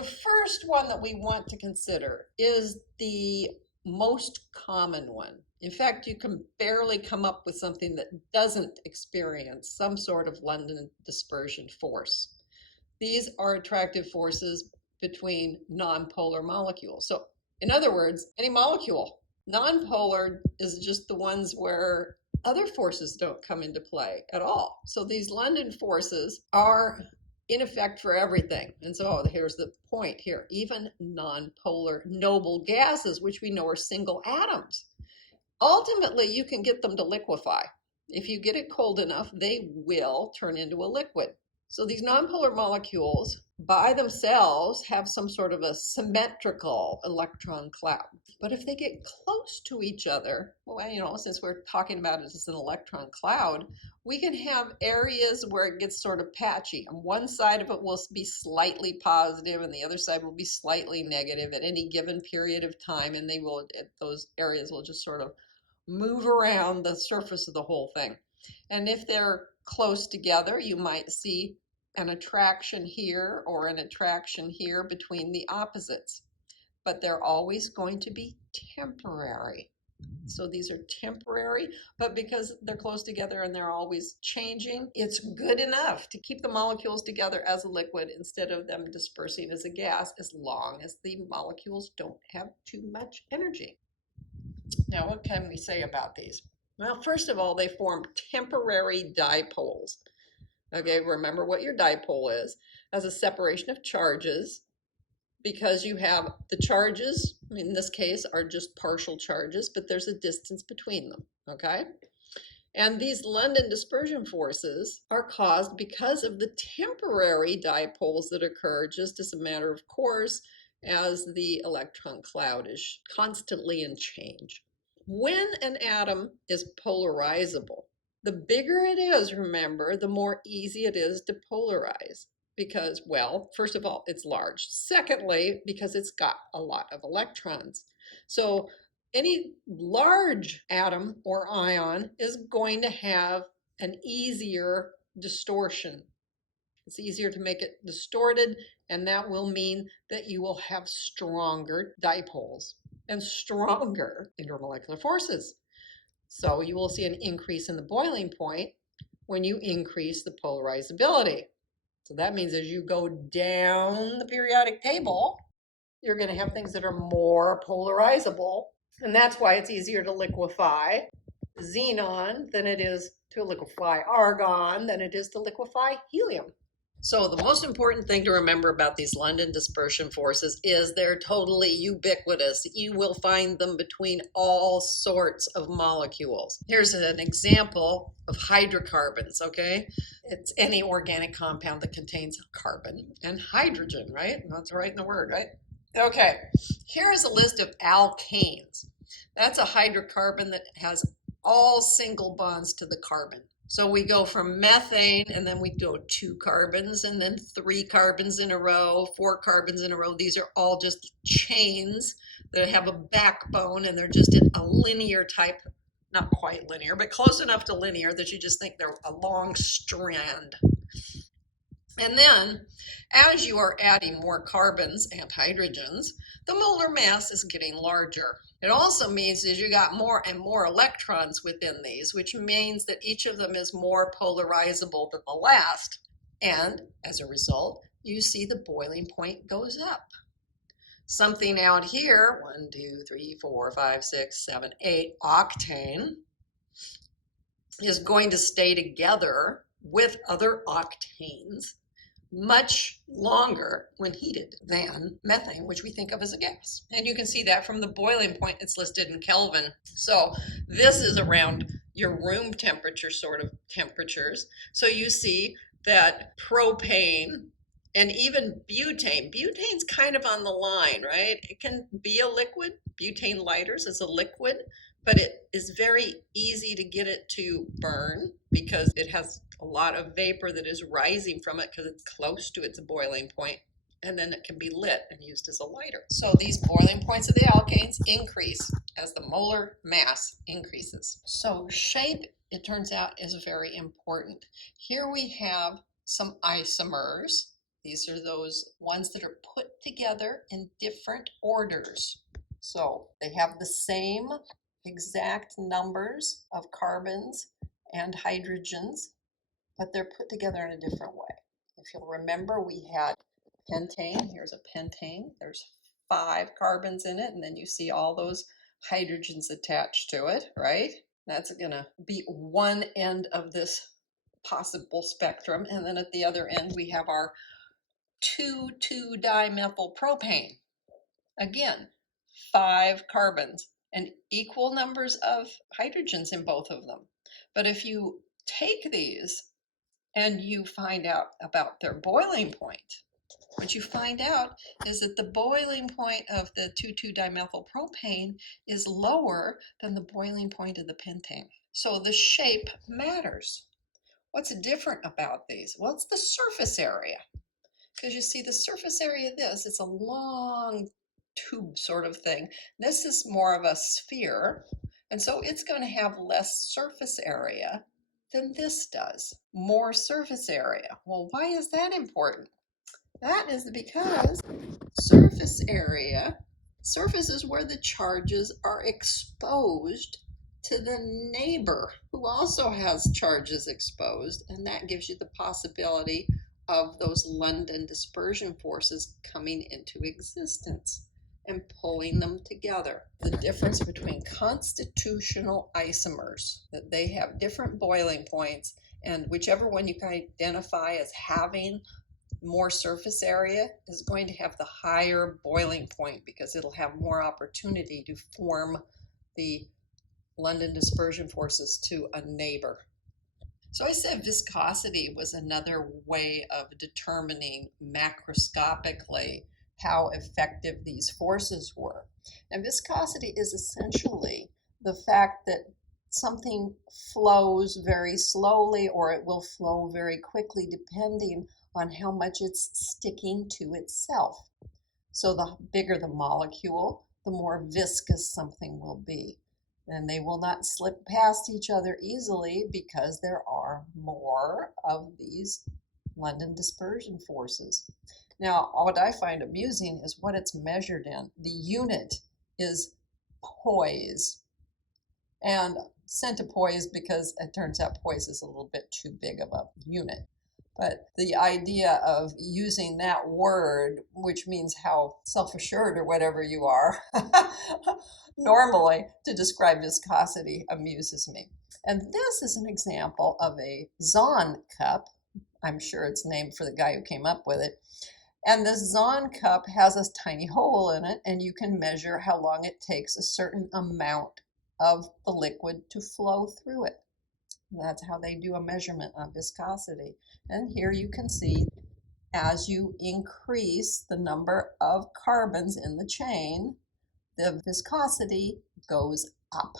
The first one that we want to consider is the most common one. In fact, you can barely come up with something that doesn't experience some sort of London dispersion force. These are attractive forces between nonpolar molecules. So, in other words, any molecule. Nonpolar is just the ones where other forces don't come into play at all. So these London forces are in effect for everything. And so here's the point here. Even nonpolar noble gases, which we know are single atoms, ultimately you can get them to liquefy. If you get it cold enough, they will turn into a liquid. So these nonpolar molecules by themselves have some sort of a symmetrical electron cloud. But if they get close to each other, well, since we're talking about it as an electron cloud, we can have areas where it gets sort of patchy. And one side of it will be slightly positive and the other side will be slightly negative at any given period of time. And those areas will just sort of move around the surface of the whole thing. And if they're close together, you might see an attraction here or an attraction here between the opposites. But they're always going to be temporary. So these are temporary, but because they're close together and they're always changing, it's good enough to keep the molecules together as a liquid instead of them dispersing as a gas, as long as the molecules don't have too much energy. Now, what can we say about these? Well, first of all, they form temporary dipoles. Okay, remember what your dipole is, as a separation of charges, because you have the charges, in this case, are just partial charges, but there's a distance between them, okay? And these London dispersion forces are caused because of the temporary dipoles that occur just as a matter of course, as the electron cloud is constantly in change. When an atom is polarizable, the bigger it is, remember, the more easy it is to polarize. Because, well, first of all, it's large. Secondly, because it's got a lot of electrons. So any large atom or ion is going to have an easier distortion. It's easier to make it distorted, and that will mean that you will have stronger dipoles and stronger intermolecular forces. So you will see an increase in the boiling point when you increase the polarizability. So that means as you go down the periodic table, you're going to have things that are more polarizable. And that's why it's easier to liquefy xenon than it is to liquefy argon than it is to liquefy helium. So the most important thing to remember about these London dispersion forces is they're totally ubiquitous. You will find them between all sorts of molecules. Here's an example of hydrocarbons, okay? It's any organic compound that contains carbon and hydrogen, right? That's right in the word, right? Okay, here's a list of alkanes. That's a hydrocarbon that has all single bonds to the carbon. So we go from methane and then we go 2 carbons and then 3 carbons in a row, 4 carbons in a row. These are all just chains that have a backbone and they're just in a linear type, not quite linear, but close enough to linear that you just think they're a long strand. And then as you are adding more carbons and hydrogens, the molar mass is getting larger. It also means that you got more and more electrons within these, which means that each of them is more polarizable than the last. And as a result, you see the boiling point goes up. Something out here, 1, 2, 3, 4, 5, 6, 7, 8 octane, is going to stay together with other octanes much longer when heated than methane, which we think of as a gas. And you can see that from the boiling point. It's listed in Kelvin. So this is around your room temperature sort of temperatures. So you see that propane and even butane's kind of on the line, right? It can be a liquid. Butane lighters is a liquid, but it is very easy to get it to burn because it has a lot of vapor that is rising from it because it's close to its boiling point, and then it can be lit and used as a lighter. So these boiling points of the alkanes increase as the molar mass increases. So shape, it turns out, is very important. Here we have some isomers These are those ones that are put together in different orders. So they have the same exact numbers of carbons and hydrogens, but they're put together in a different way. If you'll remember, we had pentane. Here's a pentane. There's 5 carbons in it, and then you see all those hydrogens attached to it, right? That's going to be one end of this possible spectrum. And then at the other end, we have our 2,2-dimethylpropane. Again, 5 carbons and equal numbers of hydrogens in both of them. But if you take these and you find out about their boiling point, what you find out is that the boiling point of the 2,2-dimethylpropane is lower than the boiling point of the pentane. So the shape matters. What's different about these? Well, it's the surface area. Because you see the surface area of this, it's a long tube sort of thing. This is more of a sphere, and so it's going to have less surface area than this does. More surface area. Well, why is that important? That is because surface area, surface is where the charges are exposed to the neighbor who also has charges exposed, and that gives you the possibility of those London dispersion forces coming into existence and pulling them together. The difference between constitutional isomers, that they have different boiling points, and whichever one you can identify as having more surface area is going to have the higher boiling point because it'll have more opportunity to form the London dispersion forces to a neighbor. So I said viscosity was another way of determining macroscopically how effective these forces were. And viscosity is essentially the fact that something flows very slowly or it will flow very quickly depending on how much it's sticking to itself. So the bigger the molecule, the more viscous something will be. And they will not slip past each other easily because there are more of these London dispersion forces. Now, what I find amusing is what it's measured in. The unit is poise. And centipoise because it turns out poise is a little bit too big of a unit. But the idea of using that word, which means how self-assured or whatever you are, normally to describe viscosity amuses me. And this is an example of a Zahn cup. I'm sure it's named for the guy who came up with it. And this Zahn cup has a tiny hole in it, and you can measure how long it takes a certain amount of the liquid to flow through it. That's how they do a measurement of viscosity. And here you can see as you increase the number of carbons in the chain, the viscosity goes up.